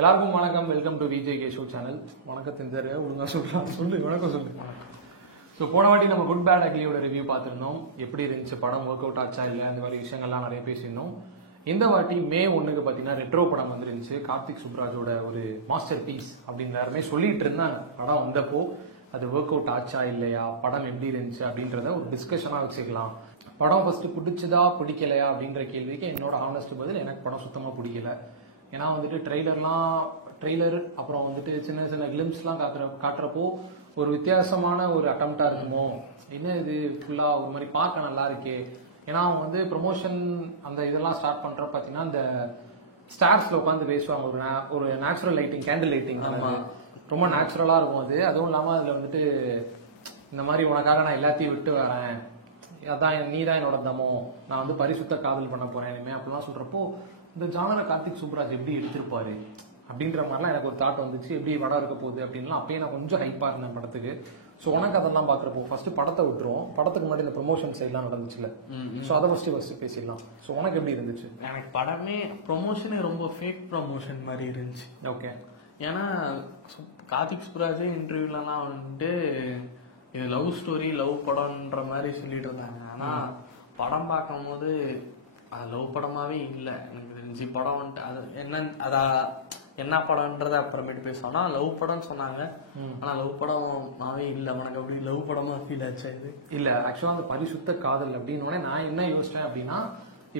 எல்லாருக்கும் வணக்கம். Welcome to Vijay கேஷோ சேனல். வணக்கத்தின் தெரு ஒழுங்கா சொல்றான், சொல்லு வணக்கம் சொல்லு. ஸோ போன வாட்டி நம்ம குட் பேட் அக்லியோட ரிவ்யூ பார்த்துருந்தோம். எப்படி இருந்துச்சு படம், ஒர்க் அவுட் ஆச்சா இல்லை, அந்த மாதிரி விஷயங்கள்லாம் நிறைய பேசியிருந்தோம். இந்த வாட்டி மே 1 பார்த்தீங்கன்னா ரெட்ரோ படம் வந்துருந்துச்சு. கார்த்திக் சுப்ராஜோட ஒரு மாஸ்டர் பீஸ் அப்படின்னு எல்லாருமே சொல்லிட்டு இருந்தாங்க. படம் வந்தப்போ அது ஒர்க் அவுட் ஆச்சா இல்லையா, படம் எப்படி இருந்துச்சு அப்படின்றத ஒரு டிஸ்கஷனாக வச்சுக்கலாம். படம் ஃபர்ஸ்ட் பிடிச்சதா பிடிக்கலையா அப்படின்ற கேள்விக்கு என்னோட ஹானஸ்ட் பதில், எனக்கு படம் சுத்தமாக பிடிக்கல. ஏன்னா வந்துட்டு ட்ரெய்லர் அப்புறம் வந்துட்டு சின்ன சின்ன கிளிம்ஸ்லாம் காட்டுறப்போ ஒரு வித்தியாசமான ஒரு அட்டம்ப்டா இருக்குமோ, என்ன இது ஃபுல்லா ஒரு மாதிரி பார்க்க நல்லா இருக்கே. ஏன்னா அவங்க வந்து ப்ரொமோஷன் அந்த இதெல்லாம் ஸ்டார்ட் பண்ற பாத்தீங்கன்னா இந்த ஸ்டார்ஸ்ல உட்காந்து பேசுவாங்க. ஒரு நேச்சுரல் லைட்டிங், கேண்டில் லைட்டிங் ரொம்ப நேச்சுரலா இருக்கும் அது. அதுவும் இல்லாம அதுல வந்துட்டு இந்த மாதிரி உனக்காக நான் எல்லாத்தையும் விட்டு வரேன், அதான் நீ தான் என்னோட தமோ, நான் வந்து பரிசுத்த காதல் பண்ண போறேன் இனிமே அப்படிலாம் சொல்றப்போ இந்த ஜானரை கார்த்திக் சுப்ராஜ் எப்படி எடுத்திருப்பாரு அப்படின்ற மாதிரிலாம் எனக்கு ஒரு தாட் வந்துச்சு. எப்படி படம் இருக்க போகுது அப்படின்லாம் அப்பயே நான் கொஞ்சம் ஹைப்பா இருந்தேன் படத்துக்கு. ஸோ உனக்கு அதெல்லாம் பாக்குறப்போ ஃபர்ஸ்ட் படத்தை விட்டுருவோம். படத்துக்கு முன்னாடி இந்த ப்ரொமோஷன் சைட்லாம் நடந்துச்சுல, ஸோ அதை ஃபர்ஸ்ட் பேசிடலாம். ஸோ உனக்கு எப்படி இருந்துச்சு? எனக்கு படமே ப்ரொமோஷனே ரொம்ப ஃபேக் ப்ரொமோஷன் மாதிரி இருந்துச்சு. ஓகே, ஏன்னா கார்த்திக் சுப்ராஜ் இன்டர்வியூலாம் வந்துட்டு இது லவ் ஸ்டோரி, லவ் படம்ன்ற மாதிரி சொல்லிட்டு இருந்தாங்க. ஆனா படம் பார்க்கும் போது லவ் படமாவே இல்லை எனக்கு தெரிஞ்சு. படம் வந்துட்டு அது என்ன படம்ன்றத அப்புறமேட்டு பேசுவோம்னா லவ் படம்னு சொன்னாங்க. ஆனா லவ் படமாவே இல்லை. உனக்கு அப்படி லவ் படமா ஃபீல் ஆச்சு? இது இல்ல, ஆக்சுவலா அந்த பரிசுத்த காதல் அப்படின்னு நான் என்ன யோசிச்சேன் அப்படின்னா,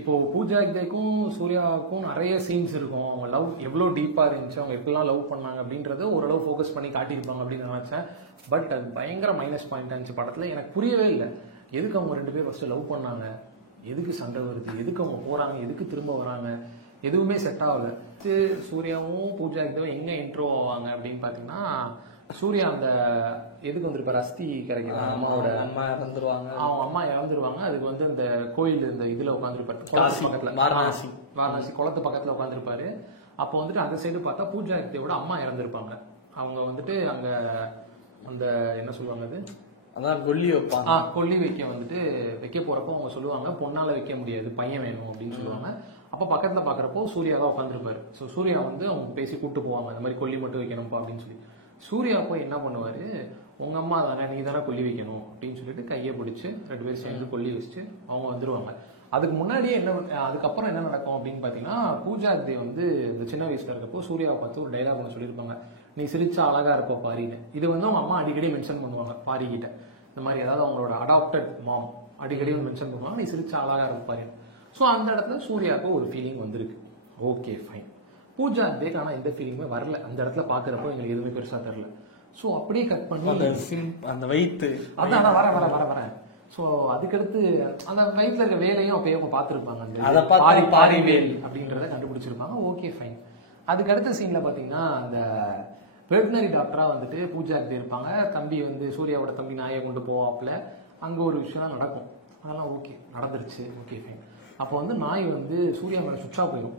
இப்போ பூஜா ஹெக்டேக்கும் சூர்யாவுக்கும் நிறைய சீன்ஸ் இருக்கும். அவங்க லவ் எவ்வளவு டீப்பா இருந்துச்சு, அவங்க எப்படிலாம் லவ் பண்ணாங்க அப்படின்றது ஓரளவு ஃபோக்கஸ் பண்ணி காட்டியிருப்பாங்க அப்படின்னு நினைச்சேன். பட் அது பயங்கர மைனஸ் பாயிண்ட் இருந்துச்சு படத்துல. எனக்கு புரியவே இல்லை எதுக்கு அவங்க 2 பேரும் ஃபர்ஸ்ட் லவ் பண்ணாங்க, எதுக்கு சண்டை வருது, எதுக்கு அவங்க போறாங்க, எதுக்கு திரும்ப வராங்க, எதுவுமே செட் ஆகல. சூர்யாவும் பூஜா ஹெக்டேவும் எங்க இன்ட்ரோ ஆவாங்க அப்படின்னு பாத்தீங்கன்னா, சூர்யா அந்த எதுக்கு வந்திருப்பாரு, அஸ்தி கரைக்கிறாங்க, அம்மாவோட அம்மா இறந்துருவாங்க, அவங்க அம்மா இறந்துருவாங்க. அதுக்கு வந்து இந்த கோயில் இந்த இதுல உட்காந்துருப்பாரு, பக்கத்துல வாரணாசி குளத்து பக்கத்துல உட்காந்துருப்பாரு. அப்போ வந்துட்டு அந்த சைடு பார்த்தா பூஜா ஹெக்டேவோட அம்மா இறந்துருப்பாங்க. அவங்க வந்துட்டு அங்க அந்த என்ன சொல்லுவாங்க, அது அதான் கொல்லி வைப்பாங்க. கொல்லி வைக்க போறப்போ அவங்க சொல்லுவாங்க பொண்ணால வைக்க முடியாது, பையன் வேணும் அப்படின்னு சொல்லுவாங்க. அப்ப பக்கத்துல பாக்குறப்போ சூர்யா தான் உட்காந்துருப்பாரு. ஸோ சூர்யா வந்து அவங்க பேசி கூப்பிட்டு போவாங்க, இந்த மாதிரி கொல்லி மட்டும் வைக்கணும்ப்பா அப்படின்னு சொல்லி. சூர்யா போய் என்ன பண்ணுவாரு, உங்க அம்மா தானே, நீ தானே கொல்லி வைக்கணும் அப்படின்னு சொல்லிட்டு கையை பிடிச்சு 2 பேரும் சேர்ந்து கொல்லி வச்சுட்டு அவங்க வந்துருவாங்க. அதுக்கு முன்னாடியே அதுக்கப்புறம் என்ன நடக்கும் அப்படின்னு பாத்தீங்கன்னா, பூஜா ஹெக்டே வந்து இந்த சின்ன வயசுல இருக்கப்போ சூர்யாவை பார்த்து ஒரு டைலாக் ஒன்று சொல்லியிருப்பாங்க, நீ சிரிச்சா அழகா இருப்ப பாரின்னு. இது வந்து அவங்க அம்மா அடிக்கடி மென்ஷன் பண்ணுவாங்க பாரி கிட்ட. இந்த மாதிரி ஏதாவது அவங்களோட அடாப்டட் மாம் அடிக்கடி மென்ஷன் பண்ணுவாங்க, நீ சிரிச்சா அழகா இருப்ப பாரின்னு. ஸோ அந்த இடத்துல சூர்யாவுக்கு ஒரு ஃபீலிங் வந்திருக்கு. Okay fine. பூஜா ஹெக்டேக்கு ஆனா எந்த ஃபீலிங்குமே வரல. அந்த இடத்துல பாக்குறப்போ எங்களுக்கு எதுவுமே பெருசா தெரியல. ஸோ அப்படியே கட் பண்ணி அந்த வயிற்று அதான் வரேன். ஸோ அதுக்கடுத்து அந்த வயிற்றுல இருக்க வேலையும் அப்பயே அவங்க பார்த்துருப்பாங்க, பாரி வேல் அப்படின்றத கண்டுபிடிச்சிருப்பாங்க. Okay fine. அதுக்கு அடுத்த சீன்ல பாத்தீங்கன்னா அந்த வெட்டினரி டாக்டரா வந்துட்டு பூஜா ஹெக்டே இருப்பாங்க. தம்பி வந்து சூர்யாவோட தம்பி நாயை கொண்டு போவாப்ல. அங்க ஒரு விஷயம் நடக்கும். அதெல்லாம் ஓகே நடந்துருச்சு, ஓகே ஃபைன். அப்போ வந்து நாய் வந்து சூர்யா மேல சுவிட்சா போயிடும்.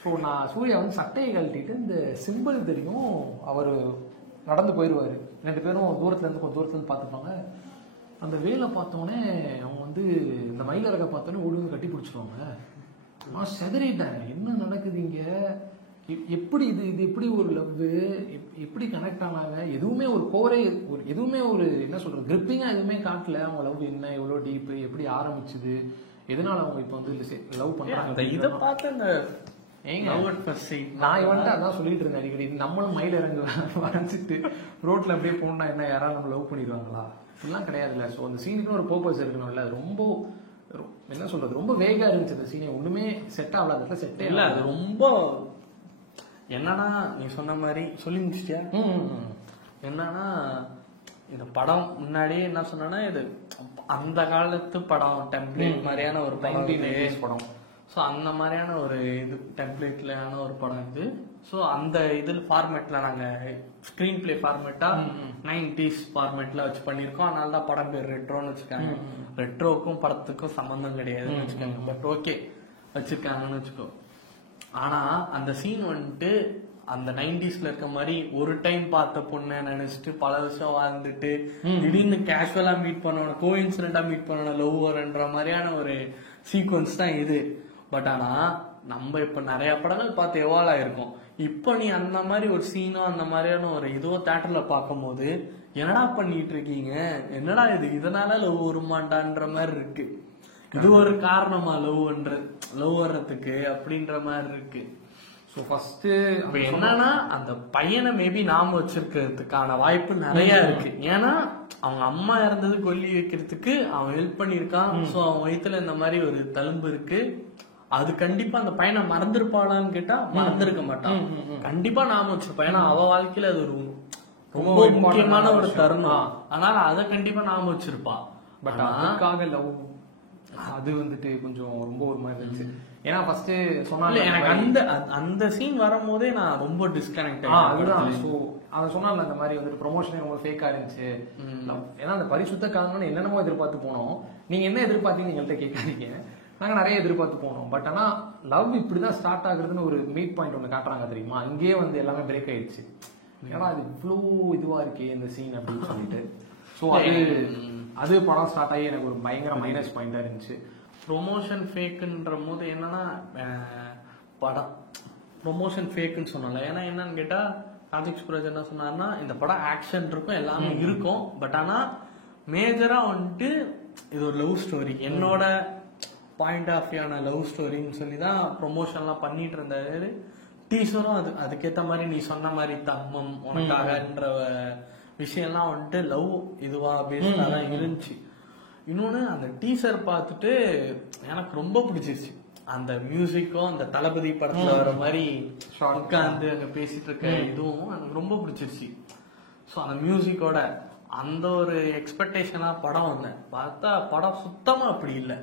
ஸோ சூர்யா வந்து சட்டையை கழட்டிட்டு இந்த சிம்பிள் தெரியும், அவர் நடந்து போயிடுவாரு. 2 பேரும் கொஞ்சம் தூரத்துல இருந்து பார்த்துப்பாங்க. அந்த வேலை பார்த்தோன்னே அவங்க வந்து இந்த மயிலறக பார்த்தோன்னே ஒழுங்கு கட்டி பிடிச்சிருவாங்க. நான் செதறிட்டேன், என்ன நடக்குது இங்க, எப்படி இது எப்படி ஒரு லவ், எப்படி கனெக்ட் ஆனாங்க, எதுவுமே ஒரு கோரே எதுவுமே ஒரு என்ன சொல்றது கிரிப்பிங்கா எதுவுமே காட்டல. அவங்க லவ் என்ன, எவ்வளவு டீப், எப்படி ஆரம்பிச்சுது, எதனால அவங்க இப்ப வந்து லவ் பண்றாங்க. இதை பார்த்து இந்த நான் வந்துட்டு அதான் சொல்லிட்டு இருந்தேன் அடிக்கடி, நம்மளும் மயில் இறங்கு வரைஞ்சிட்டு ரோட்ல அப்படியே போனா என்ன யாராவது நம்ம லவ் பண்ணிடுவாங்களா, இப்படிலாம் கிடையாதுல்ல. ஸோ அந்த சீனுக்குன்னு ஒரு பர்பஸ் இருக்கணும்ல. ரொம்ப என்ன சொல்றது ரொம்ப வேகா இருந்துச்சு அந்த சீனே, ஒண்ணுமே செட் ஆகல. அந்த செட்டே இல்ல, அது ரொம்ப என்னன்னா நீ சொன்ன மாதிரி சொல்லி முடிச்சிட்டியா. என்னன்னா இந்த படம் முன்னாடியே என்ன சொன்னா, இது அந்த காலத்து படம் டெம்ப்ளேட் மாதிரியான ஒரு படம். ஸோ அந்த மாதிரியான ஒரு இது டெம்ப்ளேட்லான ஒரு படம் இது. ஸோ அந்த இதில் ஃபார்மேட்ல நாங்க ஸ்கிரீன் பிளே ஃபார்மேட்டா 90s ஃபார்மேட்ல வச்சு பண்ணிருக்கோம். அதனால தான் படம் பேர் ரெட்ரோன்னு வச்சுக்காங்க. ரெட்ரோக்கும் படத்துக்கும் சம்பந்தம் கிடையாதுன்னு வச்சுக்காங்க. பட் ஓகே வச்சிருக்காங்கன்னு வச்சுக்கோ. ஆனா அந்த சீன் வந்துட்டு அந்த 90sல இருக்க மாதிரி ஒரு டைம் பார்த்த பொண்ணை நினைச்சிட்டு பல வருஷம் வாழ்ந்துட்டு திடீர்னு கேஷுவலா மீட் பண்ணணும், கோஇன்சிடென்டா மீட் பண்ணணும், லவ்வர்ன்ற மாதிரியான ஒரு சீக்வன்ஸ் தான் இது. பட் ஆனா நம்ம இப்ப நிறைய படங்கள் பார்த்து எவால்வ் ஆயிருக்கோம். இப்போ நீ அந்த மாதிரி ஒரு சீனோ அந்த மாதிரியான ஒரு இதோ தியேட்டர்ல பார்க்கும்போது என்னடா பண்ணிட்டு இருக்கீங்க, என்னடா இது, இதனால லவ் வருமாண்டான்ற மாதிரி இருக்கு. இது ஒரு காரணமா லவ் வர்றதுக்கு அப்படின்ற மாதிரி இருக்கு. ஸோ ஃபர்ஸ்ட் இப்ப என்னன்னா அந்த பையனை மேபி நாம வச்சிருக்கிறதுக்கான வாய்ப்பு நிறைய இருக்கு. ஏன்னா அவங்க அம்மா இறந்தது கொல்லி வைக்கிறதுக்கு அவன் ஹெல்ப் பண்ணிருக்கான். சோ அவன் வயித்துல இந்த மாதிரி ஒரு தழும்பு இருக்கு. அது கண்டிப்பா அந்த பையனை மறந்துருப்பாளான்னு கேட்டா மறந்துருக்க மாட்டான். கண்டிப்பா நாம வச்சிருப்பான். ஏன்னா அவ வாழ்க்கையில அது ஒரு ரொம்ப முக்கியமான ஒரு தருணம். அதனால அதை கண்டிப்பா நாம வச்சிருப்பா. பட் அதுக்காக லவ் அது வந்துட்டு கொஞ்சம் ரொம்ப ஒரு மாதிரி இருந்துச்சு. ஏன்னா ஃபர்ஸ்ட் சொன்னால எனக்கு அந்த சீன் வரும்போதே நான் ரொம்ப டிஸ்கனெக்ட் அதுதான். ஸோ அதை சொன்னால அந்த மாதிரி வந்துட்டு ப்ரொமோஷனே ரொம்ப ஃபேக்கா இருந்துச்சு. ஏன்னா அந்த பரிசுத்த காரணம்னு என்னென்னமோ எதிர்பார்த்து போனோம். நீங்க என்ன எதிர்பார்த்தீங்க எங்கள்கிட்ட கேட்காதீங்க. நாங்க நிறைய எதிர்பார்த்து போனோம். பட் ஆனா லவ் இப்படிதான் ஸ்டார்ட் ஆகுறதுன்னு ஒரு மீட் பாயிண்ட் ஒன்று காட்டுறாங்க தெரியுமா, அங்கேயே வந்து எல்லாமே பிரேக் ஆயிடுச்சு. ஏன்னா அது இவ்வளோ இதுவா இருக்கே இந்த சீன் அப்படின்னு சொல்லிட்டு. ஸோ அது படம் ஸ்டார்ட் ஆகி எனக்கு ஒரு பயங்கர மைனஸ் பாயிண்டா இருந்துச்சு. ப்ரொமோஷன் ஃபேக்குன்ற போது என்னன்னா படம் ப்ரொமோஷன் ஃபேக்குன்னு சொன்னால. ஏன்னா என்னன்னு கேட்டா கார்த்திக் சுப்ராஜ் என்ன சொன்னார்னா இந்த படம் ஆக்ஷன் இருக்கும் எல்லாமே இருக்கும். பட் ஆனா மேஜரா வந்துட்டு இது ஒரு லவ் ஸ்டோரி, என்னோட பாயிண்ட் ஆஃப் வியூயான லவ் ஸ்டோரின்னு சொல்லி தான் ப்ரொமோஷன்லாம் பண்ணிட்டு இருந்தாரு. டீசரும் அதுக்கேற்ற மாதிரி நீ சொன்ன மாதிரி தம்மம் உனக்காகன்ற விஷயம்லாம் வந்துட்டு லவ் இதுவா பேஸ்டா தான் இருந்துச்சு. இன்னொன்னு அந்த டீசர் பார்த்துட்டு எனக்கு ரொம்ப பிடிச்சிருச்சு. அந்த மியூசிக்கும் அந்த தளபதி படத்துல வர மாதிரி உட்காந்து அங்க பேசிட்டு இருக்க இதுவும் எனக்கு ரொம்ப பிடிச்சிருச்சு. ஸோ அந்த மியூசிக்கோட அந்த ஒரு எக்ஸ்பெக்டேஷனா படம் வந்தேன். பார்த்தா படம் சுத்தமா அப்படி இல்லை,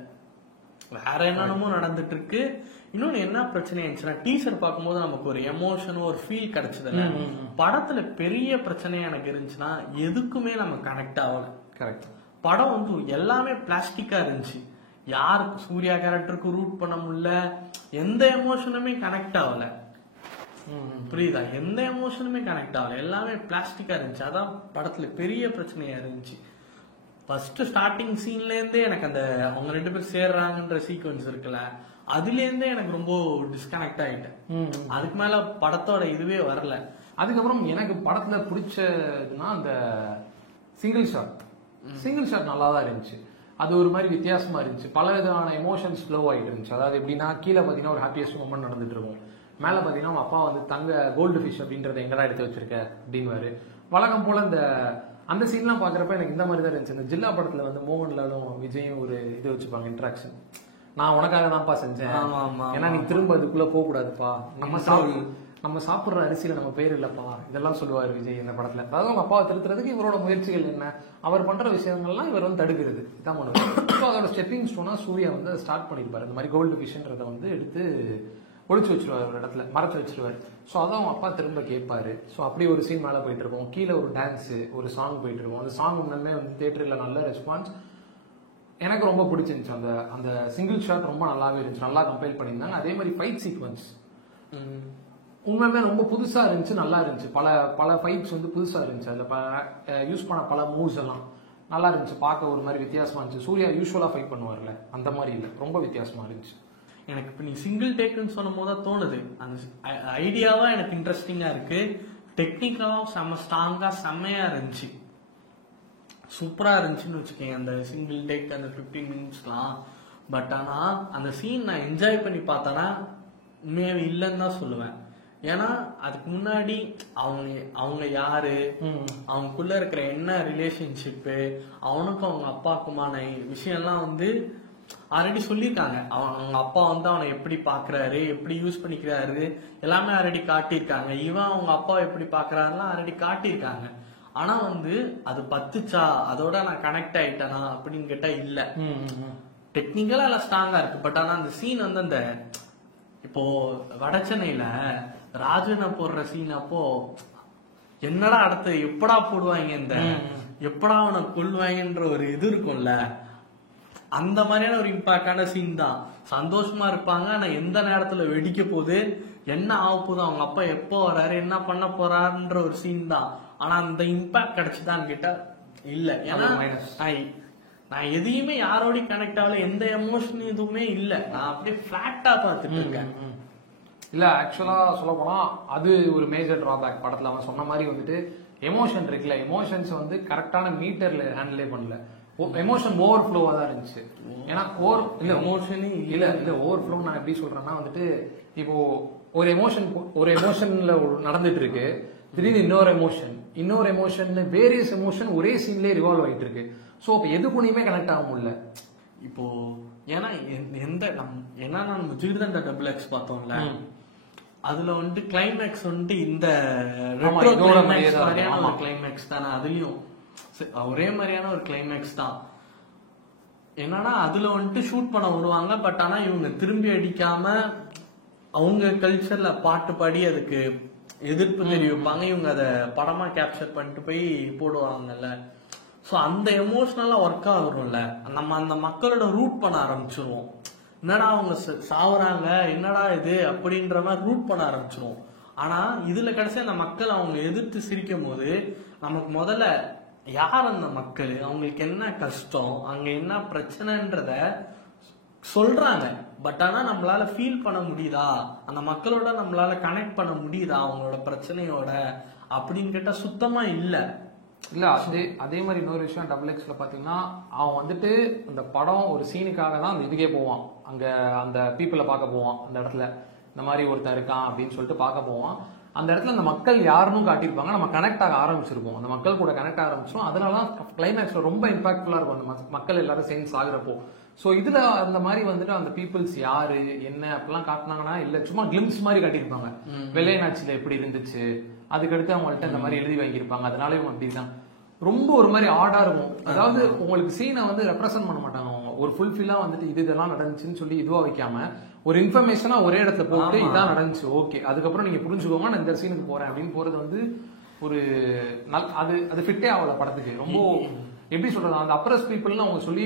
வேற என்னென்னமோ நடந்துட்டு இருக்கு. இன்னொன்னு என்ன பிரச்சனை ஆயிடுச்சுன்னா டீசர் பார்க்கும்போது நமக்கு ஒரு எமோஷனும் ஒரு ஃபீல் கிடைச்சதுல. படத்துல பெரிய பிரச்சனையா எனக்கு இருந்துச்சுன்னா எதுக்குமே நம்ம கனெக்ட் ஆகல. கரெக்ட். படம் வந்து எல்லாமே பிளாஸ்டிக்கா இருந்துச்சு. யாருக்கு சூர்யா கேரக்டருக்கு ரூட் பண்ண முடியல, எந்த எமோஷனுமே கனெக்ட் ஆகல. புரியுதா? எந்த எமோஷனுமே கனெக்ட் ஆகல, எல்லாமே பிளாஸ்டிக்கா இருந்துச்சு. அதான் படத்துல பெரிய பிரச்சனையா இருந்துச்சு. ஃபர்ஸ்ட் ஸ்டார்டிங் சீன்ல இருந்தே எனக்கு அந்த அவங்க ரெண்டு பேரும் சேர்றாங்கன்ற சீக்வன்ஸ் இருக்குல்ல, அதுல இருந்தே எனக்கு ரொம்ப டிஸ்கனெக்ட் ஆயிட்டேன். அதுக்கு மேல படத்தோட இதுவே வரல. அதுக்கப்புறம் எனக்கு படத்துல பிடிச்சதுன்னா அந்த சிங்கிள் ஷாட் நல்லா தான் இருந்துச்சு. அது ஒரு மாதிரி வித்தியாசமா இருந்துச்சு. பல விதமான எமோஷன்ஸ் ஃப்ளோ ஆகிட்டு இருந்துச்சு. அதாவது எப்படின்னா கீழே பார்த்தீங்கன்னா ஒரு ஹாப்பியஸ்ட் மூமெண்ட் நடந்துட்டு இருக்கும், மேலே பார்த்தீங்கன்னா அவங்க அப்பா வந்து தங்க கோல்டு ஃபிஷ் அப்படின்றத எங்கடா எடுத்து வச்சிருக்க அப்படின்னு வழக்கம் போல அந்த சீன்லாம் பாக்குறப்ப எனக்கு இந்த மாதிரி தான் இருந்துச்சு. இந்த ஜில்லா படத்துல வந்து மோகன்லாலும் விஜயும் ஒரு இது வச்சுப்பாங்க இன்ட்ராக்ஷன், நான் உனக்காக தான்ப்பா செஞ்சேன், ஏன்னா நீ திரும்ப அதுக்குள்ள போக கூடாதுப்பா, நம்ம சாப்பிடுற அரிசியில நம்ம பேர் இல்லப்பா, இதெல்லாம் சொல்லுவாரு விஜய் இந்த படத்துல. அதாவது அவங்க அப்பாவை திருத்துறதுக்கு இவரோட முயற்சிகள் என்ன, அவர் பண்ற விஷயங்கள்லாம் இவர் வந்து தடுக்கிறது, இதான் பண்ணுவார். அதோட ஸ்டெப்பிங் ஸ்டோனா சூர்யா வந்து ஸ்டார்ட் பண்ணிருப்பாரு. இந்த மாதிரி கோல்டு ஃபிஷ்ன்றதை வந்து எடுத்து ஒழிச்சு வச்சிருவாரு, ஒரு இடத்துல மறைச்சு வச்சிருவாரு. ஸோ அதான் அவங்க அப்பா திரும்ப கேட்பாரு. ஸோ அப்படி ஒரு சீன் மேலே போயிட்டு இருக்கோம், கீழே ஒரு டான்ஸ் ஒரு சாங் போயிட்டு இருக்கோம். அந்த சாங் முன்னே வந்து தியேட்டரில் நல்ல ரெஸ்பான்ஸ், எனக்கு ரொம்ப பிடிச்சிருந்துச்சு. அந்த சிங்கிள் ஷாட் ரொம்ப நல்லாவே இருந்துச்சு, நல்லா கம்பைல் பண்ணியிருந்தாங்க. அதே மாதிரி ஃபைட் சீக்வன்ஸ் உண்மையுமே ரொம்ப புதுசா இருந்துச்சு, நல்லா இருந்துச்சு. பல ஃபைட்ஸ் வந்து புதுசா இருந்துச்சு. அதில் யூஸ் பண்ண பல மூவ்ஸ் எல்லாம் நல்லா இருந்துச்சு, பார்க்க ஒரு மாதிரி வித்தியாசமா இருந்துச்சு. சூர்யா யூஸ்வலா ஃபைட் பண்ணுவார்ல அந்த மாதிரி இல்லை, ரொம்ப வித்தியாசமா இருந்துச்சு. எனக்கு இப்ப நீ சிங்கிள் டேக்குன்னு சொன்னும் போது தான் தோணுது, அந்த ஐடியாவா எனக்கு இன்ட்ரெஸ்டிங்கா இருக்கு, டெக்னிக்கலாவும் செம்ம ஸ்ட்ராங்கா செம்மையா இருந்துச்சு, சூப்பரா இருந்துச்சுன்னு வச்சுக்கேன் அந்த சிங்கிள் டேக் அந்த 15 மினிட்ஸ்லாம். பட் ஆனா அந்த சீன் நான் என்ஜாய் பண்ணி பார்த்தேன்னா உண்மையாவே இல்லைன்னு தான் சொல்லுவேன். ஏன்னா அதுக்கு முன்னாடி அவங்க யாரு, அவங்களுக்குள்ள இருக்கிற என்ன ரிலேஷன்ஷிப்பு, அவனுக்கும் அவங்க அப்பாக்குமான விஷயம்லாம் வந்து ஆல்ரெடி சொல்லியிருக்காங்க. அவங்க அப்பா வந்து அவனை எப்படி பாக்குறாரு, எப்படி யூஸ் பண்ணிக்கிறாரு எல்லாமே ஆல்ரெடி காட்டியிருக்காங்க. இவன் அவங்க அப்பா எப்படி பாக்குறாருலாம் ஆல்ரெடி காட்டியிருக்காங்க. ஆனா வந்து அது பத்துச்சா, அதோட நான் கனெக்ட் ஆயிட்டேனா அப்படின்னு கேட்டா இல்ல. டெக்னிக்கலா எல்லாம் ஸ்ட்ராங்கா இருக்கு. பட் ஆனா அந்த சீன் வந்து அந்த இப்போ வடச்சென்னையில ராஜனை போடுற சீன் அப்போ என்னடா அடுத்து எப்படா போடுவாங்க, இந்த எப்படா அவனை கொள்வாங்கன்ற ஒரு இது இருக்கும்ல, அந்த மாதிரியான ஒரு இம்பாக்டான சீன் தான். சந்தோஷமா இருப்பாங்க, ஆனா எந்த நேரத்துல வெடிக்க போகுது, என்ன ஆக போகுது, அவங்க அப்பா எப்போ வராரு, என்ன பண்ண போறாருன்ற ஒரு சீன் தான். ஆனா அந்த இம்பாக்ட் கிடைச்சுதான்னு கேட்டா இல்ல. ஏன்னா நான் எதையுமே யாரோடையும் கனெக்ட் ஆகல, எந்த எமோஷன் எதுவுமே இல்ல, நான் அப்படியே பிளாட்டா பாத்துட்டு இருக்கேன். இல்ல ஆக்சுவலா சொல்ல போனா அது ஒரு மேஜர் டிராபேக் படத்துல. அவன் சொன்ன மாதிரி வந்துட்டு எமோஷன் இருக்குல்ல, எமோஷன்ஸ் வந்து கரெக்டான மீட்டர்ல ஹேண்டிலே பண்ணல. எமோஷன் ஓவர் ஃப்ளோவா தான் இருந்துச்சு. ஏன்னா எமோஷன் இல்ல ஓவர் ஃப்ளோ நான் எப்படி சொல்றேன்னா வந்துட்டு இப்போ ஒரு எமோஷன்ல நடந்துட்டு இருக்கு, திடீர்னு இன்னொரு எமோஷன் வேரியஸ் எமோஷன் ஒரே சீன்லயே ரிவால்வ் ஆயிட்டு இருக்கு. சோ அப்ப எதுக்குனையுமே கனெக்ட் ஆக முடியல. இப்போ ஏன்னா நம்ம ஜிகிர்தண்டா டபுள் எக்ஸ் பார்த்தோம்ல, அதுல வந்துட்டு கிளைமேக்ஸ் வந்துட்டு இந்த மாதிரியான ஒரு கிளைமேக்ஸ் தானே, அதுலயும் ஒரே மாதிரியான ஒரு கிளைமேக்ஸ் தான். என்னன்னா அதுல வந்துட்டு ஷூட் பண்ண வருவாங்க, பட் ஆனா இவங்க திரும்பி அடிக்காம அவங்க கல்ச்சர்ல பாட்டு பாடி அதுக்கு எதிர்ப்பு தெரிவிப்பாங்க, இவங்க அதை படமா கேப்சர் பண்ணிட்டு போய் போடுவாங்கல்ல. சோ அந்த எமோஷனலா ஒர்க் ஆகுறோம்ல, நம்ம அந்த மக்களோட ரூட் பண்ண ஆரம்பிச்சிருவோம். என்னடா அவங்க சாவுறாங்க, என்னடா இது அப்படின்ற மாதிரி ரூட் பண்ண ஆரம்பிச்சிருவோம். ஆனா இதுல கடைசி அந்த மக்கள் அவங்க எதிர்த்து சிரிக்கும் போது நமக்கு முதல்ல யார் அந்த மக்கள், அவங்களுக்கு என்ன கஷ்டம், அங்க என்ன பிரச்சனைன்றத சொல்றாங்க. பட் ஆனா நம்மளால ஃபீல் பண்ண முடியுதா, அந்த மக்களோட நம்மளால கனெக்ட் பண்ண முடியுதா அவங்களோட பிரச்சனையோட அப்படின்னு கேட்டா சுத்தமா இல்ல. அதே மாதிரி இன்னொரு விஷயம் டபுள் எக்ஸ்ல பாத்தீங்கன்னா, அவன் வந்துட்டு அந்த படம் ஒரு சீனுக்காக தான் அந்த இதுக்கே போவான், அங்க அந்த பீப்புளை பார்க்க போவான். அந்த இடத்துல இந்த மாதிரி ஒருத்தன் இருக்கான் அப்படின்னு சொல்லிட்டு பார்க்க போவான். அந்த இடத்துல அந்த மக்கள் யாருன்னு காட்டியிருப்பாங்க, நம்ம கனெக்ட் ஆக ஆரம்பிச்சிருப்போம், அந்த மக்கள் கூட கனெக்ட் ஆக ஆரம்பிச்சிடும். அதனாலதான் கிளைமேக்ஸ்ல ரொம்ப இம்பாக்ட்ஃபுல்லா இருக்கும் அந்த மக்கள் எல்லாரும் சேர்ந்து சாகுறப்போ. சோ இதுல அந்த மாதிரி வந்துட்டு அந்த பீப்புள்ஸ் யாரு என்ன அப்படிலாம் காட்டினாங்கன்னா இல்ல, சும்மா கிளிம்ஸ் மாதிரி காட்டியிருப்பாங்க. வெள்ளையனாட்சியில எப்படி இருந்துச்சு, அதுக்கடுத்து அவங்கள்ட்ட இந்த மாதிரி எழுதி வாங்கியிருப்பாங்க, அதனால இவங்க அப்படிதான் ரொம்ப ஒரு மாதிரி ஆடா இருக்கும். அதாவது உங்களுக்கு சீனை வந்து ரெப்ரசென்ட் பண்ண மாட்டாங்க அவங்க, ஒரு ஃபுல்ஃபில்லா வந்துட்டு இதெல்லாம் நடந்துச்சுன்னு சொல்லி இதுவா வைக்காம ஒரு இன்ஃபர்மேஷனா ஒரே இடத்துல போட்டு இதான் நடந்துச்சு, ஓகே அதுக்கப்புறம் நீங்க புரிஞ்சுக்கோங்க நான் இந்த சீனுக்கு போறேன் அப்படின்னு போறது வந்து ஒரு அது ஃபிட்டே ஆகல படத்துக்கு. ரொம்ப எப்படி சொல்றது, அந்த அப்ரஸ் பீப்புள்னு அவங்க சொல்லி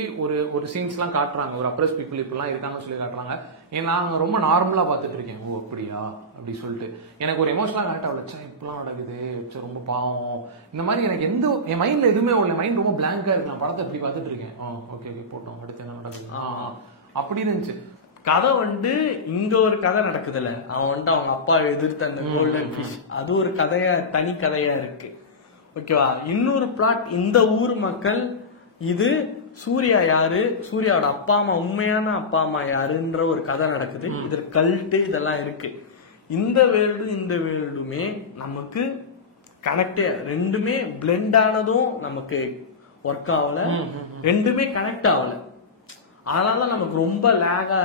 ஒரு சீன்ஸ் எல்லாம் காட்டுறாங்க, ஒரு அப்ரஸ் பீப்புள் இப்பெல்லாம் இருக்காங்கன்னு சொல்லி காட்டுறாங்க. ஏன்னா நான் ரொம்ப நார்மலா பாத்துட்டு இருக்கேன், ஓ அப்படியா அப்படி சொல்லிட்டு எனக்கு ஒரு எமோஷனலா கனெக்ட் ஆகல. இப்பெல்லாம் நடக்குது, ரொம்ப பாவம், இந்த மாதிரி எனக்கு என் மைண்ட்ல எதுவுமே இல்லை, மைண்ட் ரொம்ப பிளாங்கா இருக்கு. நான் படத்தை எப்படி பாத்துட்டு இருக்கேன், ஓகே போட்டோம், அடுத்து என்ன நடக்குது அப்படி இருந்துச்சு. கதை வந்து இங்க ஒரு கதை நடக்குதுல்ல, அவன் வந்துட்டு அவங்க அப்பா எதிர்த்து அந்த கோல்டன் ஃபிஷ், அது ஒரு கதையா தனி கதையா இருக்கு, ஓகேவா. இன்னொரு பிளாட், இந்த ஊர் மக்கள், இது சூர்யா யாரு, சூர்யாவோட அப்பா அம்மா உண்மையான அப்பா அம்மா யாருன்ற ஒரு கதை நடக்குது. இது கல்ட்டு இதெல்லாம் இருக்கு. இந்த வேர்ல்டுமே நமக்கு கனெக்டே, ரெண்டுமே பிளெண்ட் ஆனதும் நமக்கு ஒர்க் ஆகல, ரெண்டுமே கனெக்ட் ஆகல. அதனால நமக்கு ரொம்ப லேகா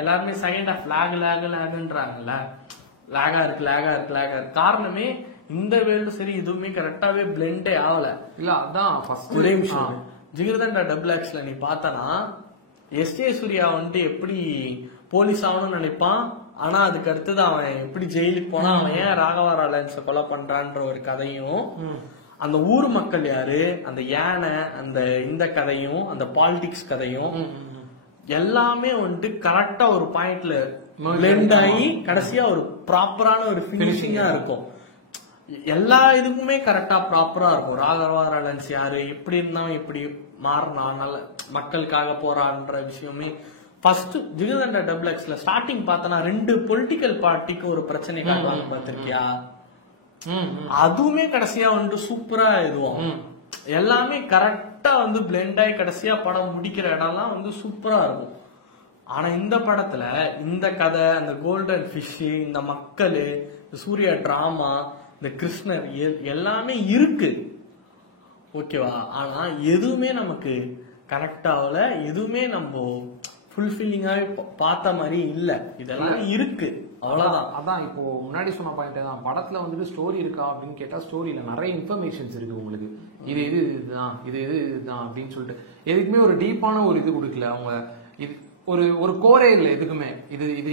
எல்லாருமே செகண்ட் ஆஃப் லேகுன்றாங்கல்ல, லேகா இருக்கு. காரணமே இந்த வேர்ல்டு சரி எதுவுமே கரெக்டாவே பிளெண்டே ஆகல. இல்ல அதான் ஃபர்ஸ்ட் ஒரே விஷயம், ஜிகிர்தண்டா டபுள் எக்ஸ்ல நீ பார்த்தனா எஸ்ஏ சூர்யா வந்துட்டு எப்படி போலீஸ் ஆகணும்னு நினைப்பான், ஆனா அதுக்கு அடுத்தது அவன் எப்படி ஜெயிலுக்கு போனா அவன் ஏன் ராகவா லாரன்ஸ கொலை பண்றான்ற ஒரு கதையும், அந்த ஊர் மக்கள் யாரு, அந்த யானை, இந்த கதையும், அந்த பாலிடிக்ஸ் கதையும் எல்லாமே வந்துட்டு கரெக்டா ஒரு பாயிண்ட்ல பிளெண்ட் ஆகி கடைசியா ஒரு ப்ராப்பரான ஒரு பினிஷிங்கா இருக்கும். எல்லா இதுக்குமே கரெக்டா ப்ராப்பரா இருக்கும். ராகவா லாரன்ஸ் யாரு, எப்படி இருந்தாலும் எப்படி மாறினா நல்ல மக்களுக்காக போறான்ற விஷயமே ஃபர்ஸ்ட் ஜிகிர்தண்டா டபுள் எக்ஸ்ல ஸ்டார்டிங் பார்த்தனா 2 பொலிட்டிக்கல் பார்ட்டிக்கு ஒரு பிரச்சனை காட்டுவாங்க பார்த்திருக்கியா, அதுவுமே கடைசியா வந்து சூப்பரா இதுவும் எல்லாமே கரெக்டா வந்து பிளெண்ட் ஆகி கடைசியா படம் முடிக்கிற இடம்லாம் வந்து சூப்பரா இருக்கும். ஆனா இந்த படத்துல இந்த கதை, அந்த கோல்டன் ஃபிஷ், இந்த மக்கள், சூர்யா டிராமா, இந்த கிருஷ்ணர் எல்லாமே இருக்கு, ஓகேவா. ஆனா எதுவுமே நமக்கு கனெக்ட் ஆகல, எதுவுமே நம்ம ஃபுல்ஃபில்லிங்காவே பார்த்த மாதிரி இல்ல. இதெல்லாம் இருக்கு, அவ்வளவுதான். அதான் இப்போ முன்னாடி சொன்ன பாயிண்ட் தான், படத்துல வந்துட்டு ஸ்டோரி இருக்கா அப்படின்னு கேட்டா ஸ்டோரியில நிறைய இன்ஃபர்மேஷன்ஸ் இருக்கு உங்களுக்கு. இதுதான் அப்படின்னு சொல்லிட்டு எதுக்குமே ஒரு டீப்பான ஒரு இது கொடுக்கல அவங்க. இது ஒரு கோரே இல்லை எதுக்குமே.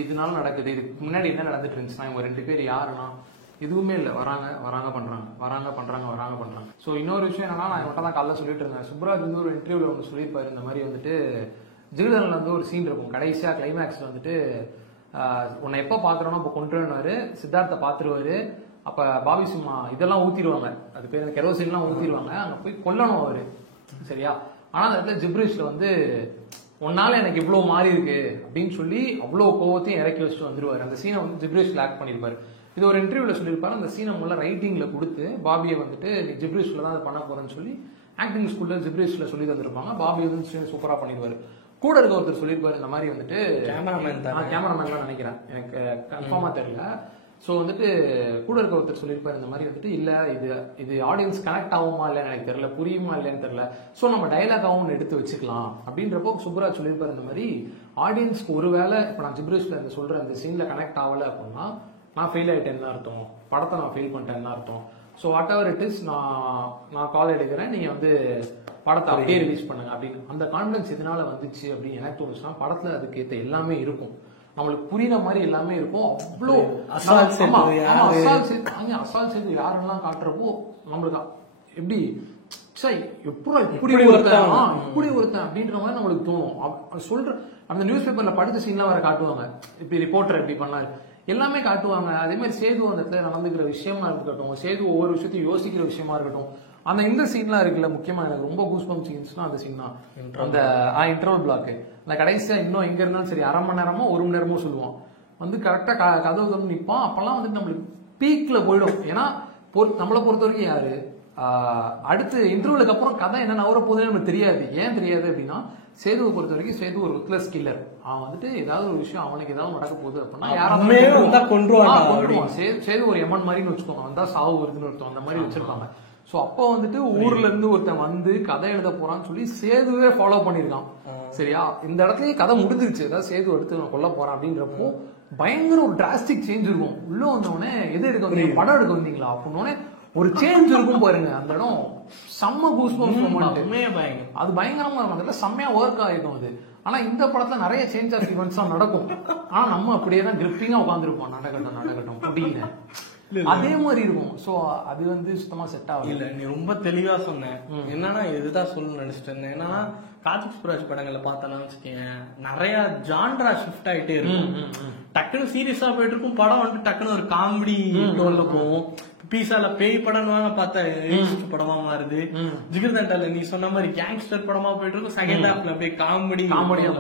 இதனால நடக்குது, இதுக்கு முன்னாடி என்ன நடந்துட்டு இருந்துச்சுன்னா இவங்க 2 பேர் யாருன்னா எதுவுமே இல்லை, வராங்க பண்றாங்க. ஸோ இன்னொரு விஷயம் என்னன்னா, நான் இவன்ட்ட தான் காலைல சொல்லிட்டு இருந்தேன், சுப்ராஜ் வந்து ஒரு இன்டர்வியூல ஒன்று சொல்லியிருப்பாரு, இந்த மாதிரி வந்துட்டு ஜிகிர்தண்டன்ல வந்து ஒரு சீன் இருக்கும் கடைசியா கிளைமேக்ஸ்ல வந்துட்டு, உன்னை எப்ப பாக்குறோம்னா இப்ப கொண்டுருவாரு, சித்தார்த்த பாத்துருவாரு, அப்ப பாபி சிம்மா இதெல்லாம் ஊத்திடுவாங்க, அது பேர் கெரோசின் எல்லாம் ஊத்திடுவாங்க, அங்க போய் கொல்லணும் அவரு, சரியா. ஆனா அந்த இடத்துல ஜிப்ரிஷ்ல வந்து உன்னால எனக்கு இவ்வளவு மாறி இருக்கு அப்படின்னு சொல்லி அவ்வளவு கோவத்தையும் இறக்கி வச்சுட்டு வந்துருவாரு. அந்த சீனை வந்து ஜிப்ரீஷ்ல ஆக்ட் பண்ணிருப்பாரு. இது ஒரு இன்டர்வியூல சொல்லியிருப்பாரு. அந்த சீனை முதல்ல ரைட்டிங்ல கொடுத்து பாபியை வந்துட்டு நீ ஜிப்ரீஷ்ல தான் அதை பண்ண போறேன்னு சொல்லி ஆக்டிங் ஸ்கூல்ல ஜிப்ரீஷ்ல சொல்லி தந்திருப்பாங்க. பாபி வந்து சூப்பரா பண்ணிடுவாரு. கூட இருக்க ஒருத்தர் சொல்லியிருப்பாரு இந்த மாதிரி வந்துட்டு கேமராமேன் தான் நினைக்கிறேன், எனக்கு கன்ஃபார்மா தெரியல. ஸோ வந்துட்டு கூட இருக்க ஒருத்தர் சொல்லியிருப்பாரு இந்த மாதிரி வந்துட்டு இல்ல இது ஆடியன்ஸ் கனெக்ட் ஆகுமா இல்லைன்னு எனக்கு தெரியல, புரியுமா இல்லைன்னு தெரியல, ஸோ நம்ம டைலாகாவும் எடுத்து வச்சுக்கலாம் அப்படின்றப்போ சுப்ராஜ் சொல்லியிருப்பாரு இந்த மாதிரி ஆடியன்ஸ்க்கு ஒருவேளை இப்போ நான் ஜிப்ரீஷ்ல இந்த சொல்ற அந்த சீன்ல கனெக்ட் ஆகல அப்படின்னா நான் ஃபெயில் ஆயிட்டேன்னு அர்த்தம், படத்தை நான் ஃபெயில் பண்ணிட்டேன்னு அர்த்தம். So what ever it is நான் கால் எடுக்கிறேன், நீங்க வந்து படத்தை அப்படியே ரிலீஸ் பண்ணுங்க அப்படின்னு. அந்த கான்பிடன்ஸ் எதனால வந்துச்சு அப்படின்னு எனக்கு தோணுச்சுன்னா படத்துல அதுக்கு ஏற்ற எல்லாமே இருக்கும், நம்மளுக்கு புரியுற மாதிரி எல்லாமே இருக்கும். அவ்வளோ அசால் சேர்த்து யாரெல்லாம் காட்டுறப்போ நம்மளுக்கு எப்படி இப்படி ஒருத்தன் அப்படின்ற மாதிரி நம்மளுக்கு தோணும். சொல்ற அந்த நியூஸ் பேப்பர்ல படித்த சீன்லாம் வேற காட்டுவாங்க, இப்படி ரிப்போர்ட்டர் இப்படி பண்ணாரு எல்லாமே காட்டுவாங்க. அதே மாதிரி சேது அந்த இடத்துல நடந்துக்கிற விஷயமா இருக்கட்டும், சேது ஒவ்வொரு விஷயத்தையும் யோசிக்கிற விஷயமா இருக்கட்டும், அந்த இந்த சீன்லாம் இருக்குல்ல, முக்கியமா எனக்கு ரொம்ப கூஸ்பம் சீன்ஸ்னா அந்த சீன் தான். அந்த இன்டர்வல் பிளாக் அந்த கடைசியா இன்னும் எங்க இருந்தாலும் சரி 1/2 மணி நேரமோ 1 மணி நேரமோ சொல்லுவான், வந்து கரெக்டா கதவு வந்து நிற்பான். அப்பெல்லாம் வந்துட்டு நம்மளுக்கு பீக்ல போயிடும். ஏன்னா நம்மளை பொறுத்த வரைக்கும் யாரு அடுத்து இன்டர்வலுக்கு அப்புறம் கதை என்ன நவர போகுதுன்னு நமக்கு தெரியாது. ஏன் தெரியாது அப்படின்னா சேதுவை பொறுத்த வரைக்கும் சேது ஒரு ருத்லெஸ் கில்லர். அவன் வந்துட்டு ஏதாவது ஒரு விஷயம் அவனுக்கு ஏதாவது நடக்க போகுது அப்படின்னா யாராவது கொண்டுருவான். சேது ஒரு எமன் மாதிரின்னு வச்சுக்கோங்க, வந்தா சாவு வருதுன்னு ஒருத்தன் அந்த மாதிரி வச்சிருப்பாங்க. சோ அப்போ வந்துட்டு ஊர்ல இருந்து ஒருத்தன் வந்து கதை எழுத போறான்னு சொல்லி சேதுவே ஃபாலோ பண்ணிருக்கான். சரியா, இந்த இடத்துலயே கதை முடிஞ்சிருச்சு, ஏதாவது சேது எடுத்து கொல்ல போறான் அப்படின்றப்போ பயங்கர ஒரு டிராஸ்டிக் சேஞ்ச் இருக்கும். உள்ள வந்தோடனே எது எடுக்க வந்தீங்க, படம் எடுக்க வந்தீங்களா அப்படின்னோடனே ஒரு சேஞ்ச் இருக்கும் பாருங்க. அந்த இடம் செம்ம கூஸ்பம்ஸ் மொமெண்ட், அது பயங்கரமா இருக்கும், செம்மையா ஒர்க் ஆகிடும் அது. ஆனா இந்த படத்துல நிறைய சேஞ்ச் ஆஃப் ஈவெண்ட்ஸ் தான் நடக்கும். ஆனா நம்ம அப்படியே தான் கிரிப்பிங்கா உட்காந்துருப்போம், நடக்கட்டும் புடிங்க அதே மாதிரி இருக்கும். சோ அது வந்து சுத்தமா செட் ஆகும். இல்ல நீ ரொம்ப தெளிவா சொன்ன. என்னன்னா இதுதான் சொல்லணும்னு நினைச்சிட்டு இருந்தேன். என்னன்னா கார்த்திக் சுப்ராஜ் படங்களை பார்த்தோம்னா வச்சுக்கேன், நிறைய ஜான்ரா ஷிஃப்ட் ஆயிட்டே இருக்கும். டக்குன்னு சீரியஸா போயிட்டு இருக்கும் படம், வந்துட்டு டக்குன்னு ஒரு காமெடி டோன்ல போகும். பீஸால பேய் படம் பார்த்தா படமா மாறுது. ஜிகிர்தண்டால நீ சொன்ன மாதிரி கேங்ஸ்டர் படமா போயிட்டு இருக்கும். செகண்ட் ஹாஃப்ல போய் காமெடியா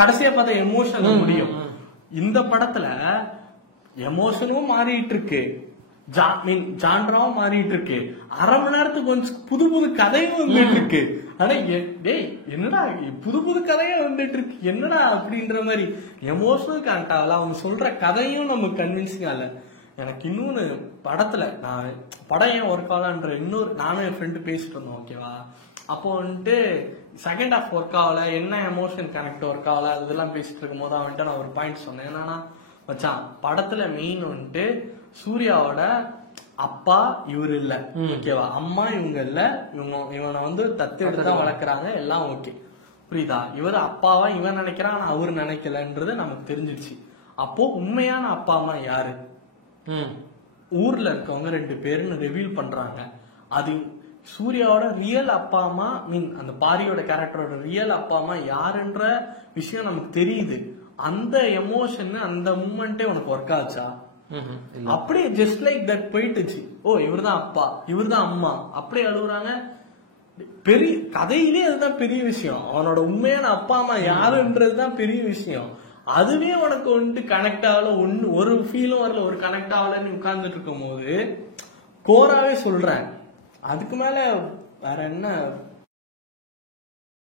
கடைசியா பார்த்தா எமோஷன் முடியும். இந்த படத்துல எமோஷனும் மாறிட்டு இருக்கு, ஜான்ராவும் மாறிட்டு இருக்கு, 1/2 மணி நேரத்துக்கு கொஞ்சம் புது புது கதையும் வந்துட்டு இருக்கு. ஆனா டேய் என்னடா புது கதையும் வந்துட்டு இருக்கு என்னடா அப்படின்ற மாதிரி எமோஷனல் கனெக்ட் ஆகல. அவங்க சொல்ற கதையும் நமக்கு கன்வின்சிங் ஆகல. எனக்கு இன்னொன்னு படத்துல நான் படம் ஏன் ஒர்க் ஆகலன்ற இன்னொரு நானும் என் ஃப்ரெண்டு பேசிட்டு இருந்தோம். ஓகேவா, அப்போ வந்துட்டு செகண்ட் ஹாஃப் ஒர்க் ஆகல, என்ன எமோஷன் கனெக்ட் ஒர்க் ஆகல அதெல்லாம் பேசிட்டு இருக்கும் போது வந்துட்டு நான் ஒரு பாயிண்ட் சொன்னேன். என்னன்னா மச்சான் படத்துல மெயின் வந்துட்டு சூர்யாவோட அப்பா இவரு இல்ல, ஓகேவா, அம்மா இவங்க இல்ல, இவனை வந்து தத்து எடுத்துதான் வளர்க்குறாங்க, எல்லாம் ஓகே புரியுதா. இவர் அப்பாவா இவன் நினைக்கிறான் ஆனா அவரு நினைக்கலன்றது நமக்கு தெரிஞ்சிருச்சு. அப்போ உண்மையான அப்பா அம்மா யாரு, ஊர்ல இருக்கவங்க 2 பேருன்னு ரிவீல் பண்றாங்க. அது சூர்யாவோட ரியல் அப்பா அம்மா, அந்த பாரியோட கேரக்டரோட ரியல் அப்பா அம்மா யாருன்ற விஷயம் நமக்கு தெரியுது. அந்த எமோஷன் அந்த மூமெண்டே உனக்கு ஒர்க் ஆச்சா? அப்படியே ஜஸ்ட் லைக் தட் போயிட்டுச்சு. ஓ இவர்தான் அப்பா இவர்தான் அம்மா அப்படியே அழுகுறாங்க. பெரிய கதையிலே அதுதான் பெரிய விஷயம். அவனோட உண்மையான அப்பா அம்மா யாருன்றதுதான் பெரிய விஷயம். அதுவே உனக்கு வந்துட்டு கனெக்ட் ஆகல, ஒரு ஃபீலும் வரல, ஒரு கனெக்ட் ஆகலன்னு உட்கார்ந்துட்டு இருக்கும் போது கோராவே சொல்றேன். அதுக்கு மேல வேற என்ன